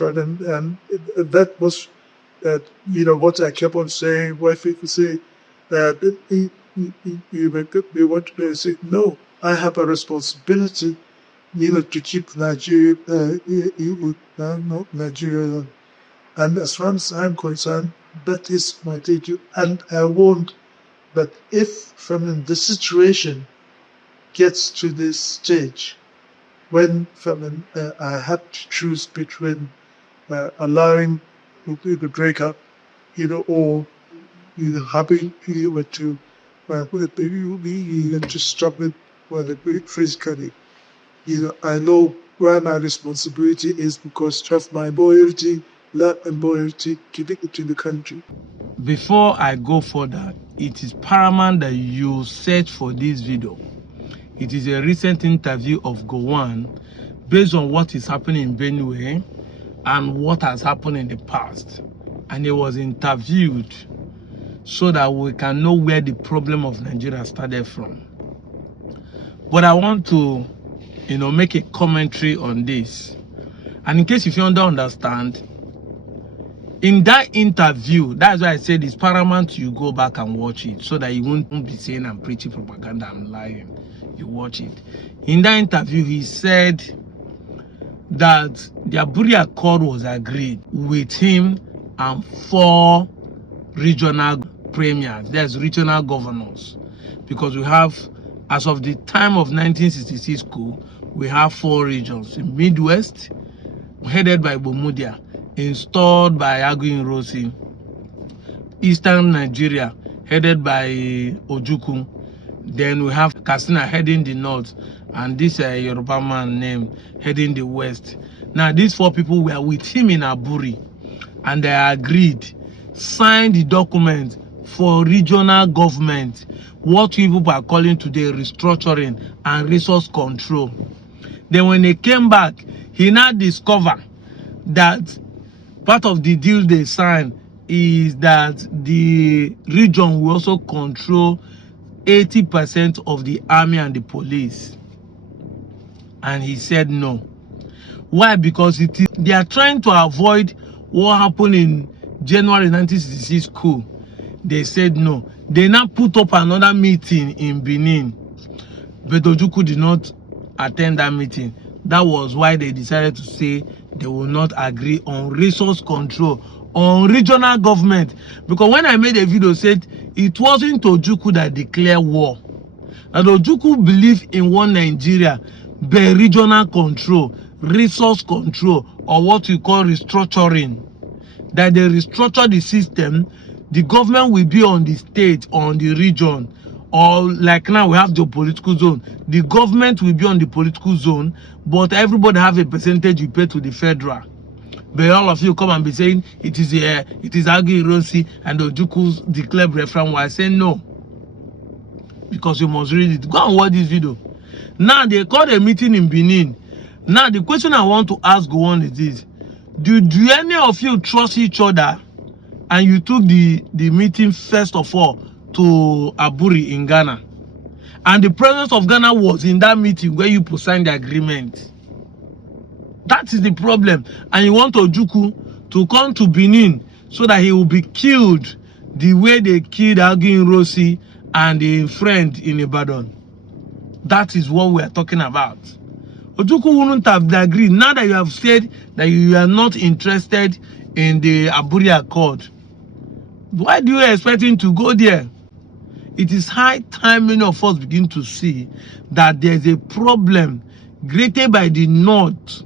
different, and that was, what I kept on saying. Why people say that you want to say no. I have a responsibility, to keep Nigeria, not Nigeria. And as far as I'm concerned, that is my attitude, and I won't. But if from the situation gets to this stage, when I have to choose between allowing the breakup, or happy to to stop it physically. I know where my responsibility is because of my loyalty, love and loyalty to the country. Before I go further, it is paramount that you search for this video. It is a recent interview of Gowon based on what is happening in Benue and what has happened in the past. And he was interviewed so that we can know where the problem of Nigeria started from. But I want to, make a commentary on this. And in case if you don't understand, in that interview, that's why I said it's paramount you go back and watch it so that you won't be saying I'm preaching propaganda, I'm lying. You watch it. In that interview, he said that the Aburi Accord was agreed with him and 4 regional premiers, there's regional governors, because we have, as of the time of 1966 coup, we have 4 regions: in Midwest, headed by Bomudia, installed by Agu Rosi; Eastern Nigeria, headed by Ojukwu; then we have Katsina heading the north, and this Yoruba man named heading the west. Now these 4 people were with him in Aburi, and they agreed, signed the document for regional government, what people are calling today restructuring and resource control. Then when they came back, he now discovered that part of the deal they signed is that the region will also control 80% of the army and the police. And he said no. Why? Because they are trying to avoid what happened in January 1966 coup. They said no. They now put up another meeting in Benin, but Ojukwu did not attend that meeting. That was why they decided to say they will not agree on resource control, on regional government. Because when I made a video, said it wasn't Ojukwu that declared war. And Ojukwu believed in one Nigeria, but regional control, resource control, or what we call restructuring. That they restructure the system, the government will be on the state, on the region, or like now we have the political zone. The government will be on the political zone, but everybody have a percentage you pay to the federal. But all of you come and be saying it is Agu Ironsi and Ojukwu declare referendum. I say no, because you must read it. Go and watch this video. Now they called a meeting in Benin. Now the question I want to ask Gowon is this: do any of you trust each other? And you took the meeting first of all to Aburi in Ghana, and the president of Ghana was in that meeting where you signed the agreement. That is the problem. And you want Ojukwu to come to Benin so that he will be killed the way they killed Agu Rosi and a friend in Ibadan. That is what we are talking about. Ojukwu wouldn't have agreed. Now that you have said that you are not interested in the Aburi Accord, why do you expect him to go there? It is high time many of us begin to see that there is a problem created by the North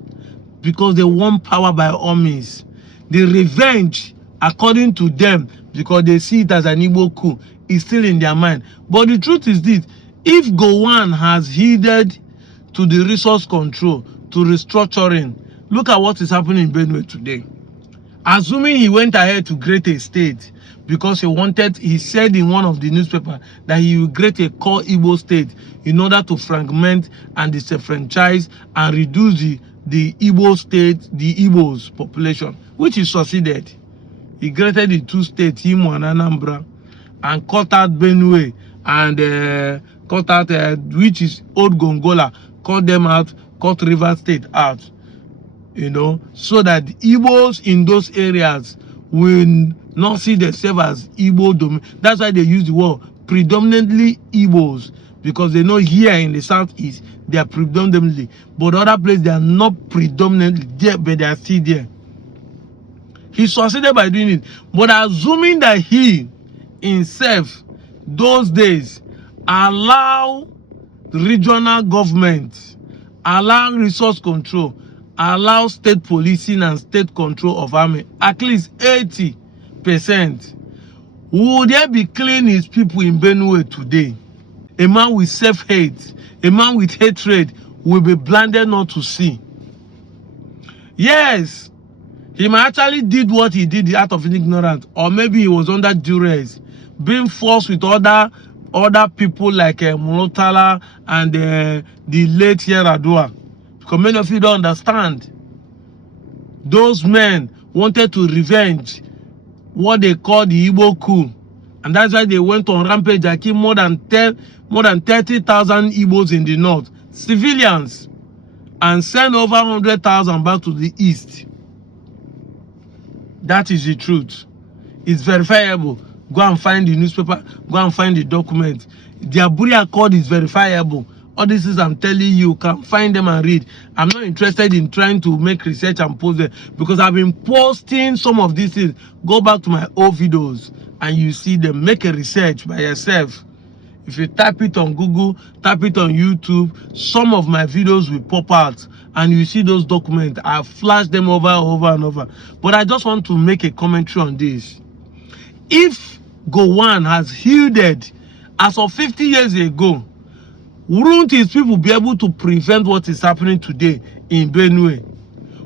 because they want power by all means. The revenge, according to them, because they see it as an Igbo coup, is still in their mind. But the truth is this: if Gowon has heeded to the resource control, to restructuring, look at what is happening in Benue today. Assuming he went ahead to create a state because he said in one of the newspapers that he will create a core Igbo state in order to fragment and disenfranchise and reduce the Igbo state, the Igbo's population, which he succeeded. He created the 2 states, Imo and Anambra, and cut out Benue and cut out, which is Old Gongola, cut them out, cut River State out. you know, so that the Igbos in those areas will not see themselves as Igbo. That's why they use the word predominantly Igbos, because they know here in the southeast they are predominantly, but other places they are not predominantly there, but they are still there. He succeeded by doing it, but assuming that he himself those days allow regional government, allow resource control, allow state policing and state control of army, at least 80%, would there be killing his people in Benue today? A man with self-hate, a man with hatred will be blinded not to see. Yes, he might actually did what he did out of ignorance, or maybe he was under duress, being forced with other people like Mulotala and the late Yaradua. Because many of you don't understand. Those men wanted to revenge what they call the Igbo coup. And that's why they went on rampage. I killed more than 30,000 Igbos in the north, civilians, and sent over 100,000 back to the east. That is the truth. It's verifiable. Go and find the newspaper. Go and find the document. The Aburi Accord is verifiable. All these things I'm telling you, can find them and read. I'm not interested in trying to make research and post them, because I've been posting some of these things. Go back to my old videos and you see them. Make a research by yourself. If you type it on Google, type it on YouTube, some of my videos will pop out and you see those documents. I've flashed them over and over. But I just want to make a commentary on this. If Gowon has yielded as of 50 years ago, wouldn't his people be able to prevent what is happening today in Benue?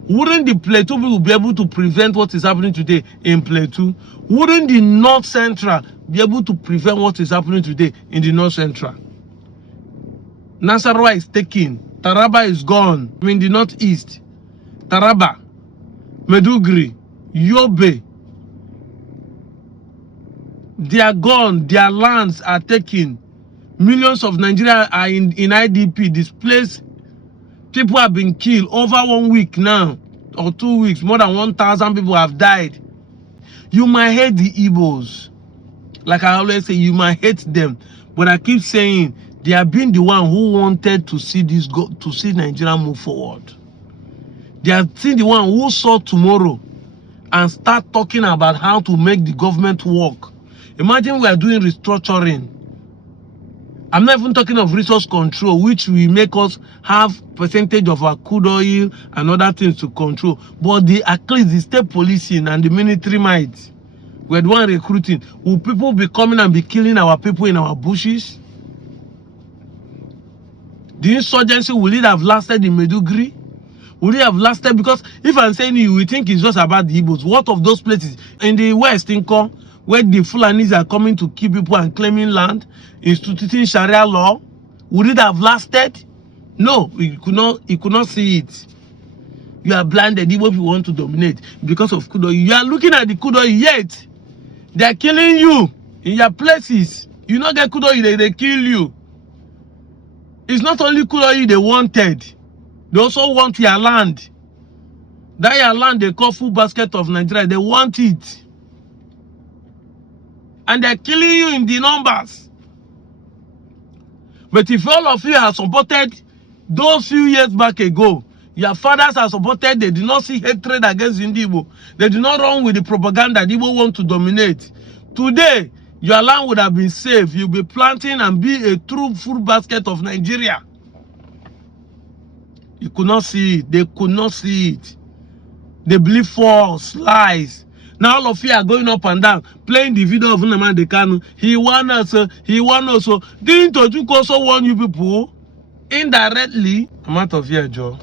Wouldn't the Plateau people be able to prevent what is happening today in Plateau? Wouldn't the North Central be able to prevent what is happening today in the North Central? Nasarawa is taken. Taraba is gone. I mean the Northeast. Taraba, Meduguri, Yobe. They are gone. Their lands are taken. Millions of Nigerians are in IDP, displaced. People have been killed over 1 week now, or 2 weeks. More than 1,000 people have died. You might hate the Igbos. Like I always say, you might hate them. But I keep saying, they have been the one who wanted to see Nigeria move forward. They have been the one who saw tomorrow and start talking about how to make the government work. Imagine we are doing restructuring. I'm not even talking of resource control, which will make us have percentage of our crude oil and other things to control. But at least the state policing and the military might, we're the one recruiting. Will people be coming and be killing our people in our bushes? The insurgency, will it have lasted in Meduguri? Will it have lasted? Because if I'm saying you think it's just about the Igbos, what of those places in the West, where the Fulanis are coming to kill people and claiming land, instituting Sharia law, would it have lasted? No, you could not see it. You are blinded. Igbo people want to dominate because of crude oil. You are looking at the crude oil, yet they are killing you in your places. You not get crude oil, they kill you. It's not only crude oil they wanted. They also want your land. That your land they call full basket of Nigeria. They want it. And they're killing you in the numbers. But if all of you have supported those few years back ago, your fathers have supported, they did not see hatred against Igbo. They did not run with the propaganda that Igbo want to dominate. Today, your land would have been safe. You'll be planting and be a true full basket of Nigeria. You could not see it. They could not see it. They believe false, lies. Now all of you are going up and down, playing the video of Nnamdi Kanu. He won us. He won us. Didn't Ojukwu also warn you people indirectly? I'm out of here, Joe.